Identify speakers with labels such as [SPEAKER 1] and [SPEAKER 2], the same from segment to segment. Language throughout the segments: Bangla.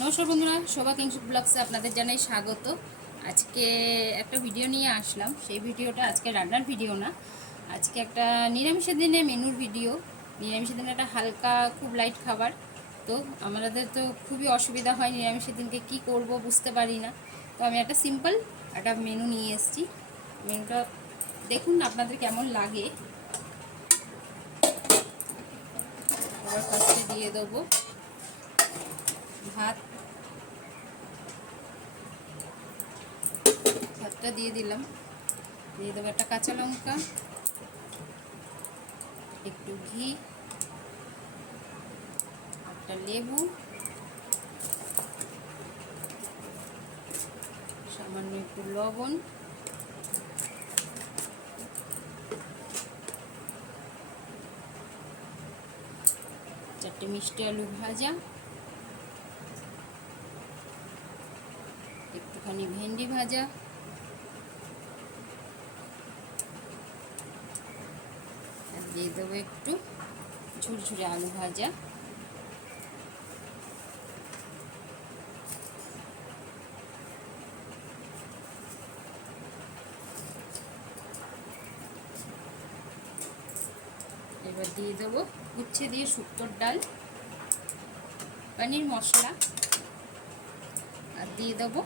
[SPEAKER 1] নমস্কার বন্ধুরা, শোভা কিংস ব্লগসে আপনাদের জানাই স্বাগত। আজকে একটা ভিডিও নিয়ে আসলাম। সেই ভিডিওটা আজকে রান্নার ভিডিও না। আজকে একটা নিরামিষের দিনে মেনুর ভিডিও। নিরামিষের দিনে একটা হালকা, খুব লাইট খাবার। তো আমাদের তো খুবই অসুবিধা হয় নিরামিষের দিনকে কি করব বুঝতে পারি না। তো আমি একটা সিম্পল একটা মেনু নিয়ে এসেছি। মেনুটা দেখুন আপনাদের কেমন লাগে। এবার ফার্স্টে দিয়ে দেবো। ভাত। ভাতটা দিয়ে দিলাম। দিয়ে দেবো একটা কাঁচা লঙ্কা, একটু ঘি, একটা লেবু, সামান্য একটু লবণ, চারটে মিষ্টি আলু ভাজা একটুখানি ভেন্ডি ভাজা। আর দিয়ে দেবো একটু ঝুরঝুরে আলু ভাজা। এবার দিয়ে দেবো উচ্ছে দিয়ে শুক্তোর ডাল, পনির মশলা। আর দিয়ে দেবো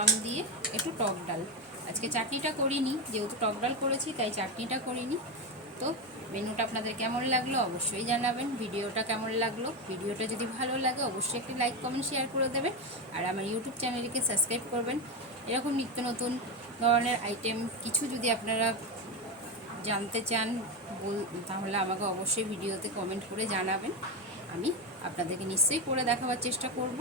[SPEAKER 1] আম দিয়ে একটু টক ডাল। আজকে চাটনিটা করিনি, যেহেতু টক ডাল করেছি, তাই চাটনিটা করিনি। তো মেনুটা আপনাদের কেমন লাগল অবশ্যই জানাবেন। ভিডিওটা কেমন লাগল, ভিডিওটা যদি ভালো লাগে অবশ্যই একটি লাইক, কমেন্ট, শেয়ার করে দেবেন। আর আমার ইউটিউব চ্যানেলকে সাবস্ক্রাইব করবেন। এরকম নিত্য নতুন ধরনের আইটেম কিছু যদি আপনারা জানতে চান, বল, তাহলে আমাকে অবশ্যই ভিডিওতে কমেন্ট করে জানাবেন। আমি আপনাদেরকে নিশ্চয়ই করে দেখাবার চেষ্টা করব।